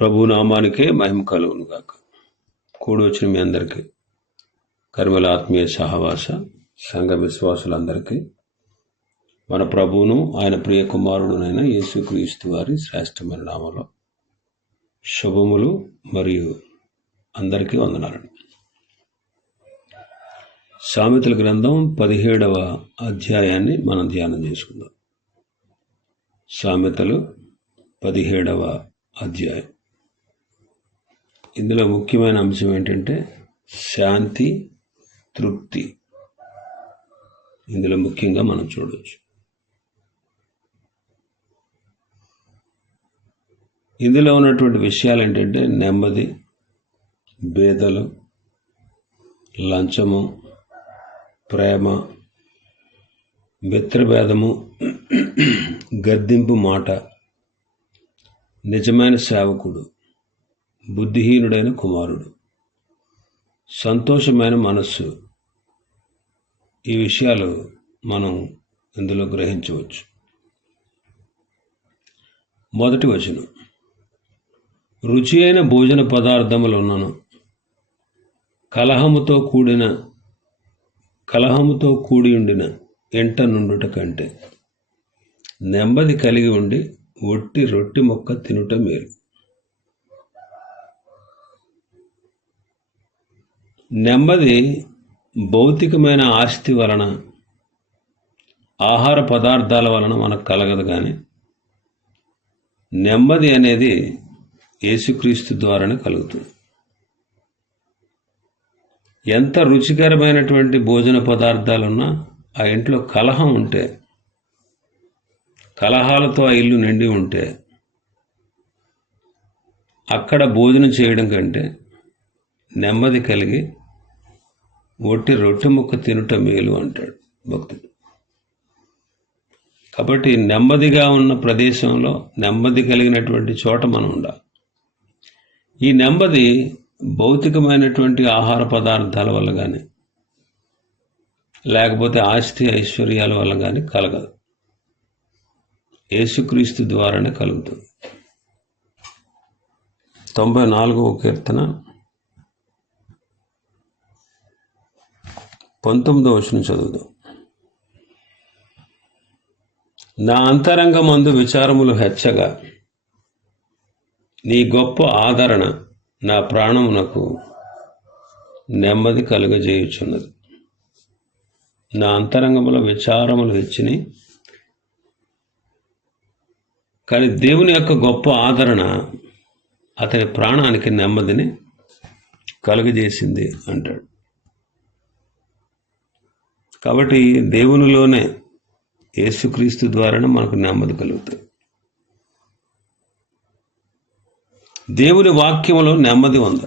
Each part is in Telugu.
ప్రభు నామానికే మహిమ కలుగును గాక కూడి వచ్చిన మీ అందరికీ కర్మల ఆత్మీయ సహవాస సంఘ విశ్వాసులందరికీ మన ప్రభువును ఆయన ప్రియ కుమారుడునైన యేసుక్రీస్తు వారి శ్రేష్టమైన నామలో శుభములు మరియు అందరికీ వందనాలు. సామెతల గ్రంథం పదిహేడవ అధ్యాయాన్ని మనం ధ్యానం చేసుకుందాం. సామెతలు పదిహేడవ అధ్యాయం. ఇందులో ముఖ్యమైన అంశం ఏంటంటే శాంతి తృప్తి. ఇందులో ముఖ్యంగా మనం చూడవచ్చు ఇందులో ఉన్నటువంటి విషయాలు ఏంటంటే నెమ్మది బేదలు లంచము ప్రేమ మిత్రభేదము గద్దింపు మాట నిజమైన సేవకుడు. బుద్ధిహీనుడైన కుమారుడు. సంతోషమైన మనస్సు. ఈ విషయాలు మనం ఇందులో గ్రహించవచ్చు. మొదటి వచనం. రుచి అయిన భోజన పదార్థములున్నను కలహముతో కూడిన కలహముతో కూడి ఉండిన ఎంట నుండుట కంటే. నెమ్మది కలిగి ఉండి ఒట్టి రొట్టి మొక్క తినుట మేలు. నెమ్మది భౌతికమైన ఆస్తి వలన ఆహార పదార్థాల వలన మనకు కలగదు కానీ నెమ్మది అనేది యేసుక్రీస్తు ద్వారానే కలుగుతుంది. ఎంత రుచికరమైనటువంటి భోజన పదార్థాలున్నా ఆ ఇంట్లో కలహం ఉంటే కలహాలతో ఆ ఇల్లు నిండి ఉంటే అక్కడ భోజనం చేయడం కంటే నెమ్మది కలిగి ఒట్టి రొట్టె ముక్క తినుట మేలు అంటాడు భక్తుడు. కాబట్టి నెమ్మదిగా ఉన్న ప్రదేశంలో నెమ్మది కలిగినటువంటి చోట మనం ఉండాలి. ఈ నెమ్మది భౌతికమైనటువంటి ఆహార పదార్థాల వల్ల కానీ లేకపోతే ఆస్తి ఐశ్వర్యాల వల్ల కానీ కలగదు. యేసుక్రీస్తు ద్వారానే కలుగుతుంది. తొంభై నాలుగవ కీర్తన పంతొమ్మిదో వచనం చదువుదాం. నా అంతరంగమందు విచారములు హెచ్చగా నీ గొప్ప ఆదరణ నా ప్రాణమునకు నెమ్మది కలుగజేయుచున్నది. నా అంతరంగముల విచారములు హెచ్చిని కానీ దేవుని యొక్క గొప్ప ఆదరణ అతని ప్రాణానికి నెమ్మదిని కలుగజేసింది అంటాడు. కాబట్టి దేవునిలోనే యేసుక్రీస్తు ద్వారానే మనకు నెమ్మది కలుగుతుంది దేవుని వాక్యంలో నెమ్మది ఉంది.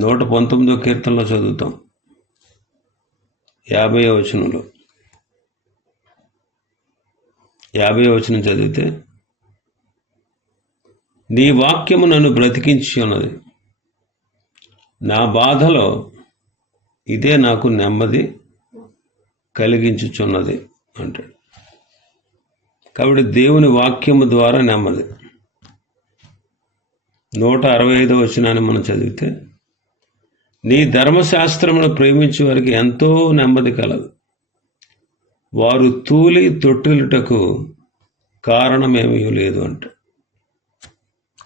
నూట పంతొమ్మిదో కీర్తనలో చదువుతాం. యాభై వచనంలో. యాభై వచనం చదివితే నీ వాక్యము నన్ను బ్రతికించి ఉన్నది. నా బాధలో ఇదే నాకు నెమ్మది కలిగించుచున్నది అంటాడు. కాబట్టి దేవుని వాక్యము ద్వారా నెమ్మది. నూట అరవై ఐదో వచనాన్ని మనం చదివితే నీ ధర్మశాస్త్రమును ప్రేమించే వారికి ఎంతో నెమ్మది కలదు. వారు తూలి తొట్టిలుటకు కారణమేమీ లేదు అంట.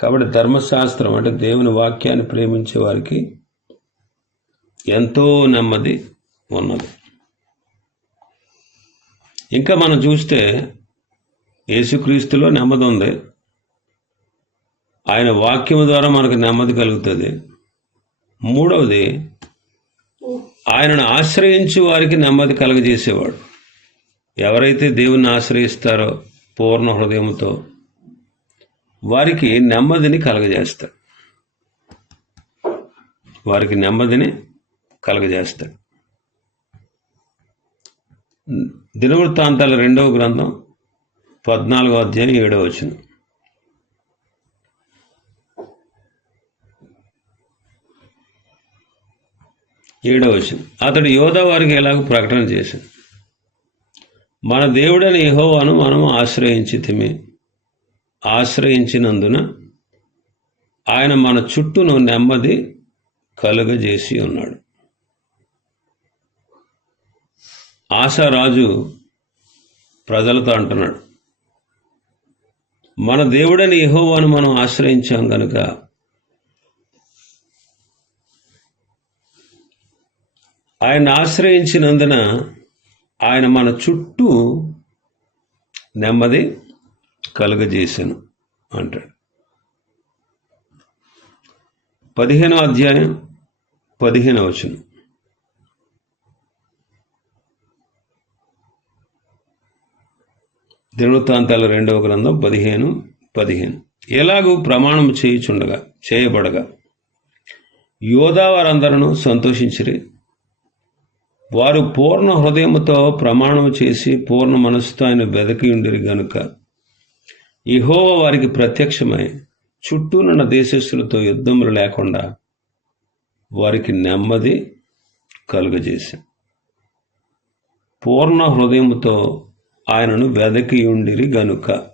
కాబట్టి ధర్మశాస్త్రం అంటే దేవుని వాక్యాన్ని ప్రేమించే వారికి ఎంతో నెమ్మది ఉన్నది. ఇంకా మనం చూస్తే యేసుక్రీస్తులో నెమ్మది ఉంది. ఆయన వాక్యం ద్వారా మనకు నెమ్మది కలుగుతుంది. మూడవది ఆయనను ఆశ్రయించి వారికి నెమ్మది కలుగజేసేవాడు. ఎవరైతే దేవుణ్ణి ఆశ్రయిస్తారో పూర్ణ హృదయంతో వారికి నెమ్మదిని కలగజేస్తాడు. వారికి నెమ్మదిని కలగజేస్తాడు. దినవృత్తాంతాల రెండవ గ్రంథం పద్నాలుగో అధ్యాయం ఏడవ వచనం. ఏడవ వచనం. అతడు యోధా వారికి ఎలాగ ప్రకటన చేశాడు. మన దేవుడని యహోవాను మనం ఆశ్రయించితిమి. ఆశ్రయించినందున ఆయన మన చుట్టూను నెమ్మది కలుగజేసి ఉన్నాడు. ఆశారాజు ప్రజలతో అంటున్నాడు మన దేవుడని యహోవాను మనం ఆశ్రయించాం గనుక ఆయన ఆశ్రయించినందున ఆయన మన చుట్టూ నెమ్మది కలుగజేశాను అంటాడు. పదిహేనో అధ్యాయం పదిహేనవ వచనం. దినవృత్తాంతాల రెండవ గ్రంథం పదిహేను పదిహేను. ఎలాగూ ప్రమాణం చేయుచుండగా చేయబడగా. యోధా వారందరూ సంతోషించిరి. వారు పూర్ణ హృదయముతో ప్రమాణం చేసి పూర్ణ మనసుతో ఆయన బెదకి ఉండిరి గనుక. ఇహోవ వారికి ప్రత్యక్షమై చుట్టూనున్న దేశస్తులతో యుద్ధములు లేకుండా వారికి నెమ్మది కలుగజేసి పూర్ణ హృదయముతో ఆయనను వెదకి ఉండిరి గనుక.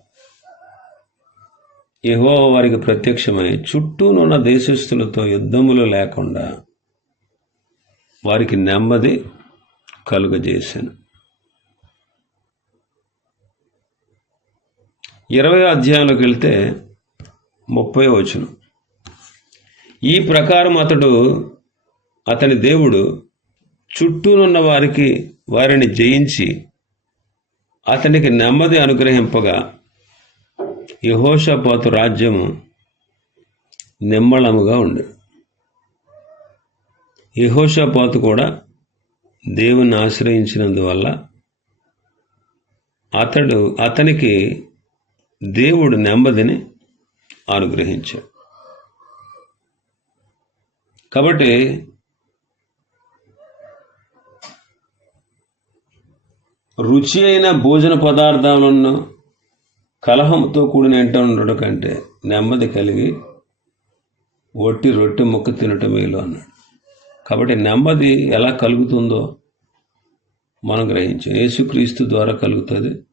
యహో వారికి ప్రత్యక్షమై చుట్టూనున్న దేశస్థులతో యుద్ధములు లేకుండా వారికి నెమ్మది కలుగజేశాను ఇరవై అధ్యాయంలోకి వెళ్తే ముప్పై వచనం. ఈ ప్రకారం అతడు అతని దేవుడు చుట్టూనున్న వారికి వారిని జయించి అతనికి నెమ్మది అనుగ్రహింపగా యహోషపాతు రాజ్యము నిమ్మళముగా ఉంది యహోషపాతు కూడా దేవుని ఆశ్రయించినందువల్ల అతడు అతనికి దేవుడు నెమ్మదిని అనుగ్రహించాడు. కాబట్టి రుచి అయిన భోజన పదార్థాలను కలహంతో కూడిన ఎంట ఉండడం కంటే నెమ్మది కలిగి ఒట్టి రొట్టె ముక్క తినటం మేలు అన్నాడు. కాబట్టి నెమ్మది ఎలా కలుగుతుందో మనం గ్రహించాం. యేసుక్రీస్తు ద్వారా కలుగుతుంది.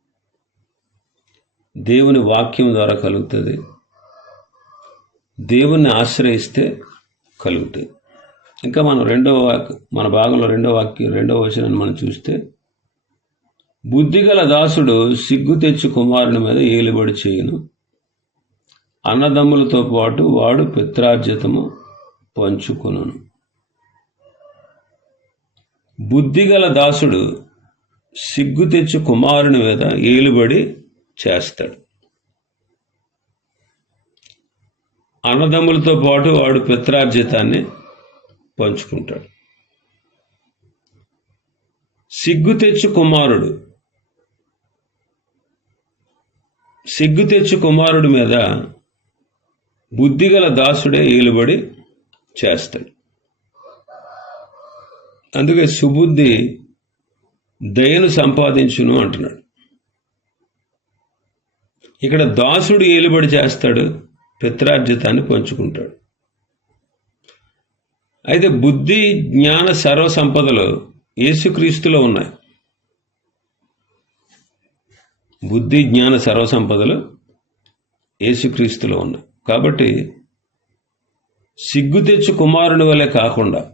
దేవుని వాక్యం ద్వారా కలుగుతుంది. దేవుణ్ణి ఆశ్రయిస్తే కలుగుతుంది. ఇంకా మనం రెండవ వాక్ మన భాగంలో రెండో వాక్యం రెండవ వచనాన్ని మనం చూస్తే బుద్ధిగల దాసుడు సిగ్గు తెచ్చి కుమారుని మీద ఏలుబడి చేయను. అన్నదమ్ములతో పాటు వాడు పిత్రార్జితము పంచుకును బుద్ధిగల దాసుడు సిగ్గు తెచ్చు కుమారుని మీద ఏలుబడి చేస్తాడు. అన్నదమ్ములతో పాటు వాడు పిత్రార్జితాన్ని పంచుకుంటాడు. సిగ్గు తెచ్చు కుమారుడు సిగ్గు తెచ్చు కుమారుడి మీద బుద్ధిగల దాసుడే ఏలుబడి చేస్తాడు. అందుకే సుబుద్ధి దయను సంపాదించును అంటున్నాడు. ఇక్కడ దాసుడు ఏలుబడి చేస్తాడు పిత్రార్జితాన్ని పంచుకుంటాడు. అయితే బుద్ధి జ్ఞాన సర్వ సంపదలు యేసుక్రీస్తులో ఉన్నాయి. బుద్ధి జ్ఞాన సర్వసంపదలు యేసుక్రీస్తులో ఉన్నాయి. కాబట్టి సిగ్గు తెచ్చు కుమారుని వలె కాకుండా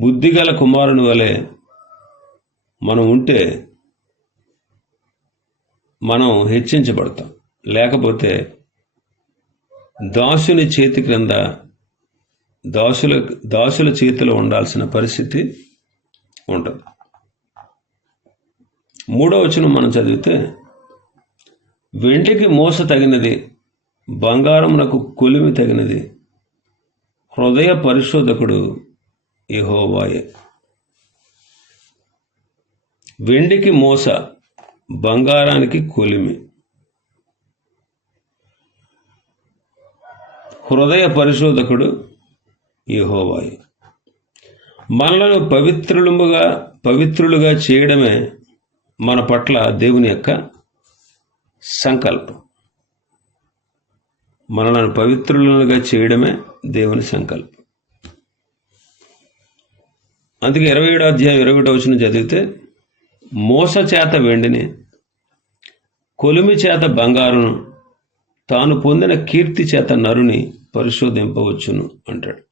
బుద్ధిగల కుమారుని వలె మనం ఉంటే మనం హెచ్చించబడతాం. లేకపోతే దాసుని చేతి క్రింద దాసుల దాసుల చేతిలో ఉండాల్సిన పరిస్థితి ఉంటుంది మూడో వచనం మనం చదివితే వెండికి మోస తగినది బంగారమునకు కొలిమి తగినది హృదయ పరిశోధకుడు యెహోవాయే. వెండికి మోస బంగారానికి కొలిమి. హృదయ పరిశోధకుడు యెహోవాయే. మనలను పవిత్రులుగా పవిత్రులుగా చేయడమే మన పట్ల దేవుని యొక్క సంకల్పం. మనలను పవిత్రులుగా చేయడమే దేవుని సంకల్పం. అందుకే ఇరవై ఏడో అధ్యాయం ఇరవై ఒకటో వచ్చిన చదివితే మోస చేత వెండిని కొలిమి చేత బంగారును తాను పొందిన కీర్తి చేత నరుని పరిశోధింపవచ్చును అంటాడు.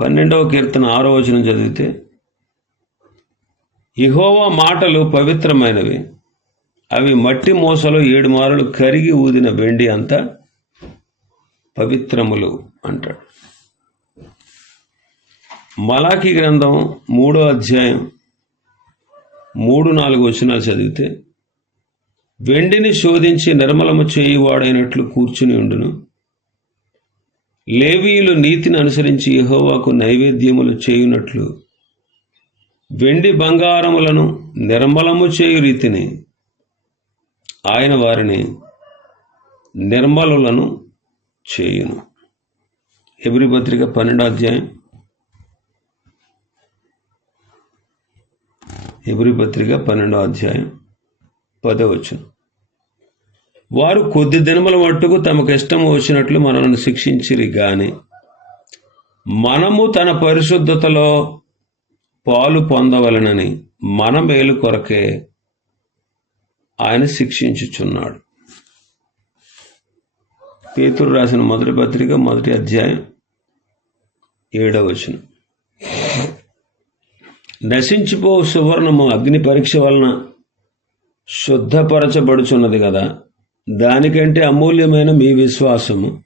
పన్నెండవ కీర్తన ఆరో వచనం చదివితే ఇహోవా మాటలు పవిత్రమైనవి. అవి మట్టి మూసలో ఏడు మారులు కరిగి ఊదిన వెండి అంతా పవిత్రములు అంటాడు. మలాఖీ గ్రంథం మూడో అధ్యాయం మూడు నాలుగు వచనాలు చదివితే వెండిని శోధించి నిర్మలము చేయువాడైనట్లు కూర్చుని ఉండును. లేవీయులు నీతిని అనుసరించి యహోవాకు నైవేద్యములు చేయునట్లు వెండి బంగారములను నిర్మలము చేయు రీతిని ఆయన వారిని నిర్మలులను చేయును. ఎబ్రి పత్రిక పన్నెండో అధ్యాయం. ఎబ్రి పత్రిక పన్నెండో అధ్యాయం వచ్చును వారు కొద్ది దినముల మట్టుకు తమకు ఇష్టం వచ్చినట్లు మనల్ని శిక్షించిరి కానీ మనము తన పరిశుద్ధతలో పాలు పొందవలనని మన మేలు కొరకే ఆయన శిక్షించుచున్నాడు. పేతురు రాసిన మొదటి పత్రిక మొదటి అధ్యాయం ఏడవ వచనం. నశించిపో సువర్ణము అగ్ని పరీక్ష వలన శుద్ధపరచబడుచున్నది కదా దానికంటే అమూల్యమైన మీ విశ్వాసము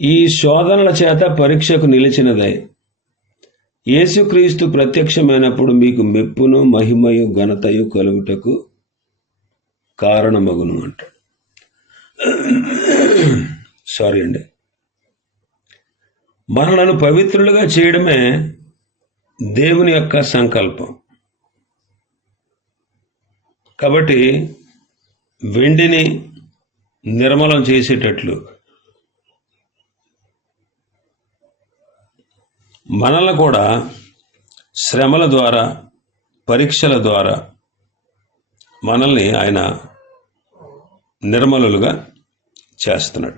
ఈ శోధనల చేత పరీక్షకు నిలిచినదై. యేసుక్రీస్తు ప్రత్యక్షమైనప్పుడు మీకు మెప్పును మహిమయు ఘనతయు కలుగుటకు కారణమగును అంటాడు. సారీ అండి. మనలను పవిత్రులుగా చేయడమే దేవుని యొక్క సంకల్పం. కాబట్టి వెండిని నిర్మలం చేసేటట్లు మనల్ని కూడా శ్రమల ద్వారా పరీక్షల ద్వారా మనల్ని ఆయన నిర్మలులుగా చేస్తున్నాడు.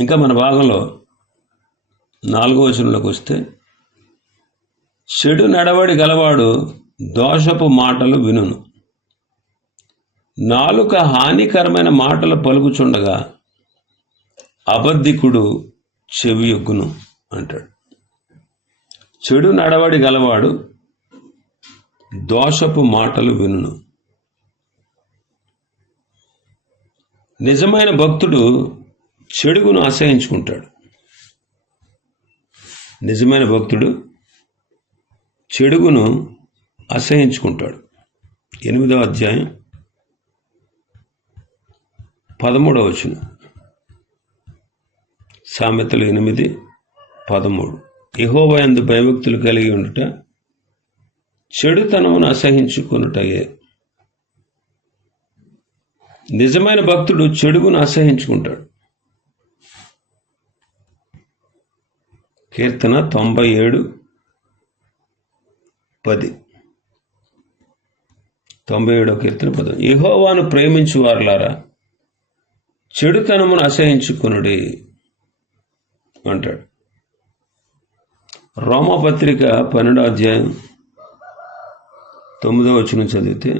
ఇంకా మన భాగంలో నాలుగో వచనంలోకి వస్తే చెడు నడవడి గలవాడు దోషపు మాటలు వినును. నాలుక హానికరమైన మాటలు పలుకుచుండగా అబద్ధికుడు చెవి ఎగ్గును అంటాడు. చెడు నడవడి గలవాడు దోషపు మాటలు వినును. నిజమైన భక్తుడు చెడుగును ఆశ్రయించుకుంటాడు. నిజమైన భక్తుడు చెడుగును అసహించుకుంటాడు ఎనిమిదో అధ్యాయం పదమూడవ వచనం. సామెతలు ఎనిమిది పదమూడు. యహోవయందు భయభక్తులు కలిగి ఉండుట చెడుతనమును అసహించుకున్నటయే నిజమైన భక్తుడు చెడుగును అసహించుకుంటాడు. కీర్తన తొంభై ఏడు పది. తొంభై ఏడో కీర్తన పదం. యహోవాను ప్రేమించు వారులారా చెడుతనమును అసహించుకునుడి. అంటాడు. రోమపత్రిక పన్నెండో అధ్యాయం తొమ్మిదో వచ్చిన చదివితే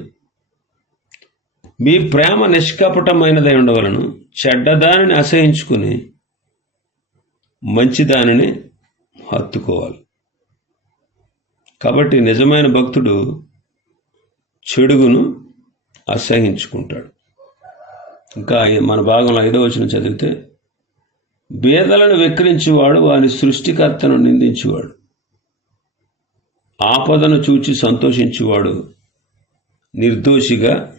మీ ప్రేమ నిష్కపటమైనదై ఉండవలను చెడ్డదానిని అసహించుకుని మంచిదానిని హత్తుకోవాలి. కాబట్టి నిజమైన భక్తుడు చెడుగును అసహించుకుంటాడు. ఇంకా మన భాగంలో ఐదో వచ్చిన చదివితే బేదలను వెక్కిరించువాడు వాని సృష్టికర్తను నిందించేవాడు. ఆపదను చూచి సంతోషించేవాడు నిర్దోషిగా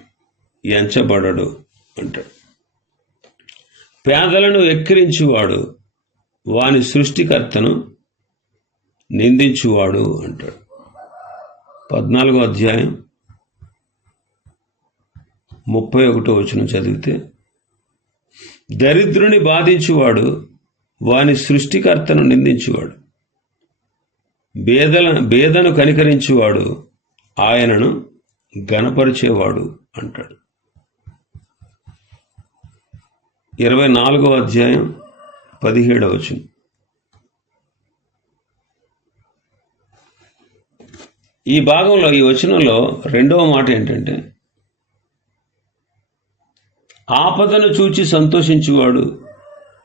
ఎంచబడడు అంటాడు. పేదలను ఎక్కిరించువాడు వాని సృష్టికర్తను నిందించువాడు అంటాడు. పద్నాలుగో అధ్యాయం ముప్పై ఒకటో వచనం చదివితే దరిద్రుని బాధించువాడు వాని సృష్టికర్తను నిందించువాడు. బేదల బేదను కనికరించువాడు ఆయనను గణపరిచేవాడు అంటాడు. ఇరవై నాలుగో అధ్యాయం పదిహేడవ వచనం. ఈ భాగంలో ఈ వచనంలో రెండవ మాట ఏంటంటే ఆపదను చూచి సంతోషించువాడు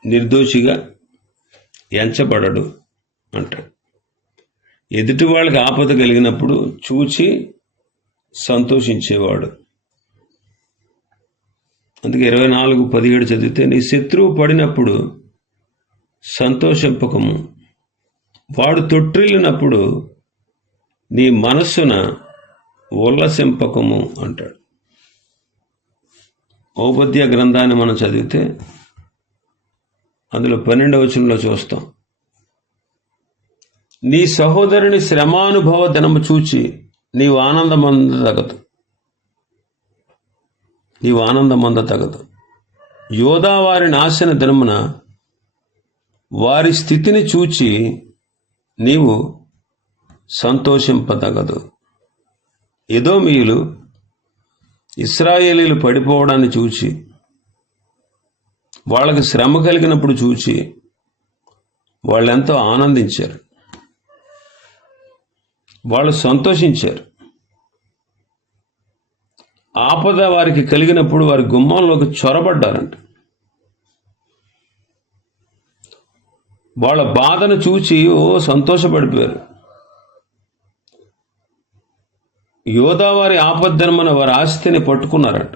నిర్దోషిగా ఎంచబడడు అంటాడు. ఎదుటి వాళ్ళకి ఆపద కలిగినప్పుడు చూచి సంతోషించేవాడు. అందుకే ఇరవై నాలుగు పదిహేడు చదివితే నీ శత్రువు పడినప్పుడు సంతోషింపకము. వాడు తొట్టిల్లినప్పుడు నీ మనస్సున ఉల్లసింపకము అంటాడు. ఔపద్య గ్రంథాన్ని మనం చదివితే అందులో పన్నెండవ వచనంలో చూస్తాం. నీ సహోదరుని శ్రమానుభవ దినము చూచి నీవు ఆనందమందతగదు నీవు ఆనందమందతగదు యోధా వారి నాశన దినమున వారి స్థితిని చూచి నీవు సంతోషింపదగదు ఏదో మీలు ఇస్రాయేలీలు పడిపోవడాన్ని చూచి వాళ్ళకి శ్రమ కలిగినప్పుడు చూచి వాళ్ళెంతో ఆనందించారు. వాళ్ళు సంతోషించారు. ఆపద వారికి కలిగినప్పుడు వారి గుమ్మంలోకి చొరబడ్డారంట. వాళ్ళ బాధను చూచి ఓ సంతోషపడిపోయారు. యోధావారి ఆపద్దనమన వారి ఆస్తిని పట్టుకున్నారంట.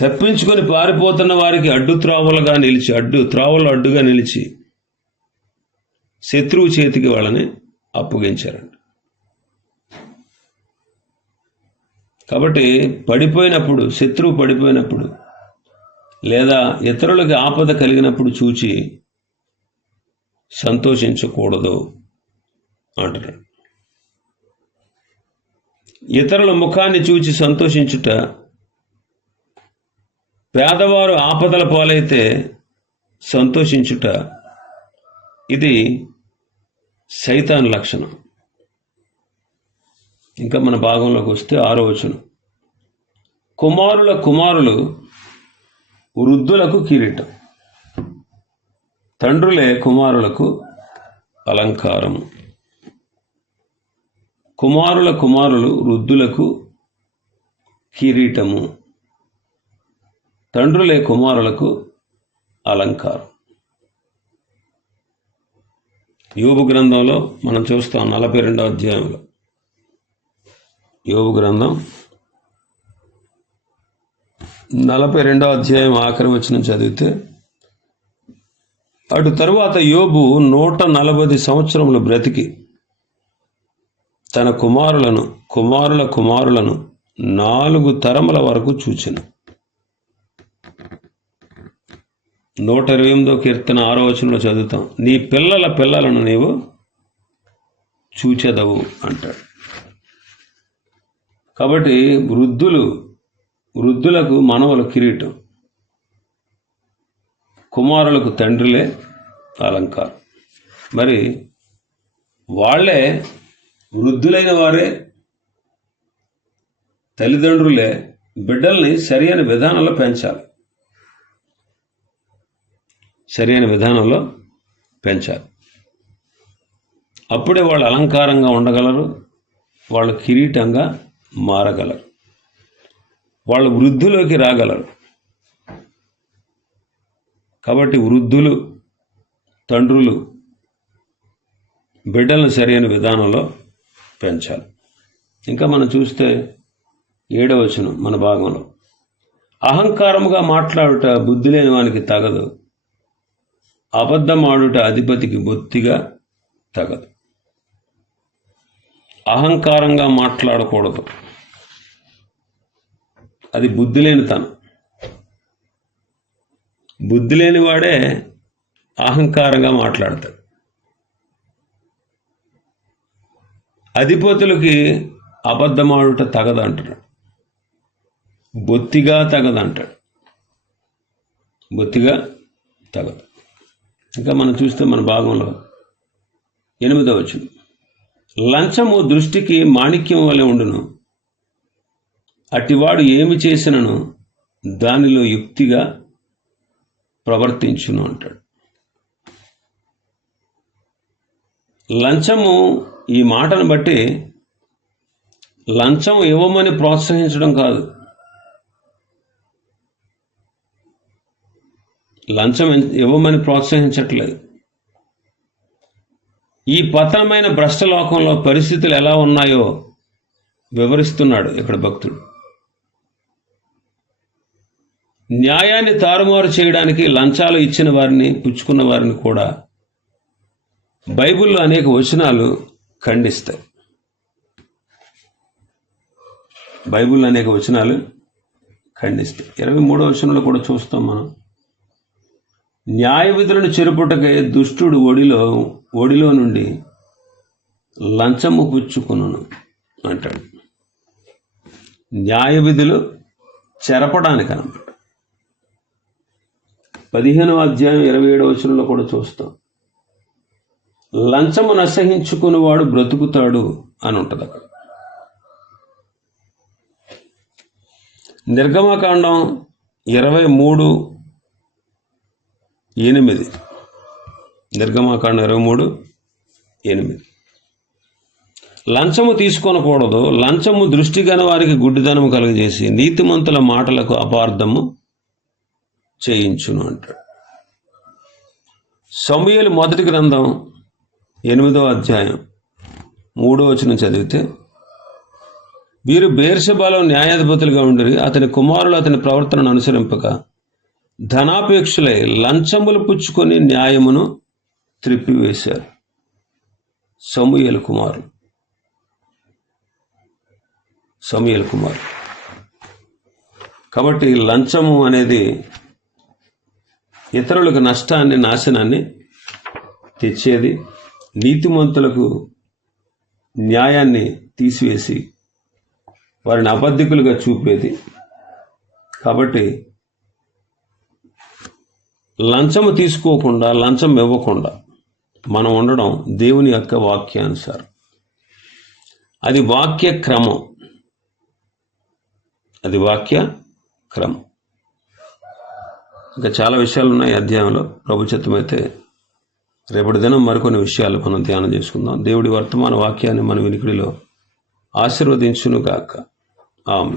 తప్పించుకొని పారిపోతున్న వారికి అడ్డు త్రావులుగా నిలిచి అడ్డు త్రావులు అడ్డుగా నిలిచి శత్రువు చేతికి వాళ్ళని అప్పగించారంట. కాబట్టి పడిపోయినప్పుడు శత్రువు పడిపోయినప్పుడు లేదా ఇతరులకి ఆపద కలిగినప్పుడు చూచి సంతోషించకూడదు. అంటున్నాడు ఇతరుల ముఖాన్ని చూచి సంతోషించుట పేదవారు ఆపదల పాలైతే సంతోషించుట ఇది సైతాన్ లక్షణం. ఇంకా మన భాగంలోకి వస్తే ఆరో వచనం. కుమారుల కుమారులు వృద్ధులకు కిరీటం తండ్రులే కుమారులకు అలంకారము. కుమారుల కుమారులు వృద్ధులకు కిరీటము. తండ్రులే కుమారులకు అలంకారం. యోగు గ్రంథంలో మనం చూస్తాం నలభై రెండవ అధ్యాయంలో. యోగు గ్రంథం నలభై రెండవ అధ్యాయం ఆఖరి వచ్చిన చదివితే అటు తరువాత యోబు నూట నలభై సంవత్సరములు బ్రతికి తన కుమారులను కుమారుల కుమారులను నాలుగు తరముల వరకు చూచెను. నూట ఇరవై ఎనిమిదో కీర్తన ఆరో వచనంలో చదువుతాం. నీ పిల్లల పిల్లలను నీవు చూచెదవు అంటాడు. కాబట్టి వృద్ధులు వృద్ధులకు మనవల కిరీటం. కుమారులకు తండ్రులే అలంకారం. మరి వాళ్ళే వృద్ధులైన వారే తల్లిదండ్రులే బిడ్డల్ని సరైన విధానంలో పెంచాలి. సరైన విధానంలో పెంచాలి. అప్పుడే వాళ్ళు అలంకారంగా ఉండగలరు వాళ్ళు కిరీటంగా మారగలరు వాళ్ళు వృద్ధులోకి రాగలరు. కాబట్టి వృద్ధులు తండ్రులు బిడ్డలను సరైన విధానంలో పెంచాలి. ఇంకా మనం చూస్తే ఏడవచనం మన భాగంలో. అహంకారముగా మాట్లాడుట బుద్ధి లేని వానికి తగదు. అబద్ధమాడుట అధిపతికి బొత్తిగా తగదు. అహంకారంగా మాట్లాడకూడదు. అది బుద్ధి లేని తనం బుద్ధి లేని వాడే అహంకారంగా మాట్లాడతాడు. అధిపతులకి అబద్ధమాడుట తగదు బొత్తిగా తగదంటాడు. బొత్తిగా తగదు. ఇంకా మనం చూస్తే మన భాగంలో ఎనిమిదవ వచ్చింది లంచము దృష్టికి మాణిక్యం వలె ఉండును. అటివాడు ఏమి చేసినను దానిలో యుక్తిగా ప్రవర్తించును అంటాడు. లంచము ఈ మాటను బట్టి లంచం ఇవ్వమని ప్రోత్సహించడం కాదు. లంచం ఇవ్వమని ప్రోత్సహించట్లేదు. ఈ పతనమైన భ్రష్టలోకంలో పరిస్థితులు ఎలా ఉన్నాయో వివరిస్తున్నాడు ఇక్కడ భక్తుడు. న్యాయాన్ని తారుమారు చేయడానికి లంచాలు ఇచ్చిన వారిని పుచ్చుకున్న వారిని కూడా బైబిల్లో అనేక వచనాలు ఖండిస్తాయి. బైబిల్లో అనేక వచనాలు ఖండిస్తాయి. ఇరవై మూడో వచనంలో కూడా చూస్తాం మనం. న్యాయ విధులను చెరుపుటకై దుష్టుడు ఒడిలో ఒడిలో నుండి లంచము పుచ్చుకును అంటాడు. న్యాయ విధులు చెరపడానికి అనమాట. పదిహేనవ అధ్యాయం ఇరవై ఏడవ వచనంలో కూడా చూస్తాం. లంచము నసహించుకునేవాడు బ్రతుకుతాడు అని ఉంటుంది అక్కడ. నిర్గమకాండం ఇరవై మూడు ఎనిమిది. నిర్గమాకాండం ఇరవై మూడు ఎనిమిది. లంచము తీసుకొనకూడదు. లంచము దృష్టి గల వారికి గుడ్డిదనము కలుగజేసి నీతిమంతుల మాటలకు అపార్థము చేయించును అంటాడు. సమయలు మొదటి గ్రంథం ఎనిమిదో అధ్యాయం. మూడో వచనం చదివితే వీరు బేర్షబాలో న్యాయాధిపతులుగా ఉండిరి అతని కుమారులు అతని ప్రవర్తనను అనుసరింపక ధనాపేక్షలై లంచములు పుచ్చుకొని న్యాయమును త్రిప్పివేశారు. సమూయేలు కుమారు సమూయేలు కుమారు కాబట్టి లంచము అనేది ఇతరులకు నష్టాన్ని నాశనాన్ని తెచ్చేది నీతిమంతులకు న్యాయాన్ని తీసివేసి వారిని అబద్ధికులుగా చూపేది. కాబట్టి లంచము తీసుకోకుండా లంచం ఇవ్వకుండా మనం ఉండడం దేవుని యొక్క వాక్యానుసారం. అది వాక్య క్రమం. అది వాక్య క్రమం. ఇంకా చాలా విషయాలు ఉన్నాయి అధ్యాయంలో. ప్రభుత్వమైతే రేపటి దినం మరికొన్ని విషయాలు మనం ధ్యానం చేసుకుందాం. దేవుడి వర్తమాన వాక్యాన్ని మన వినికిడిలో ఆశీర్వదించునుగాక. ఆమె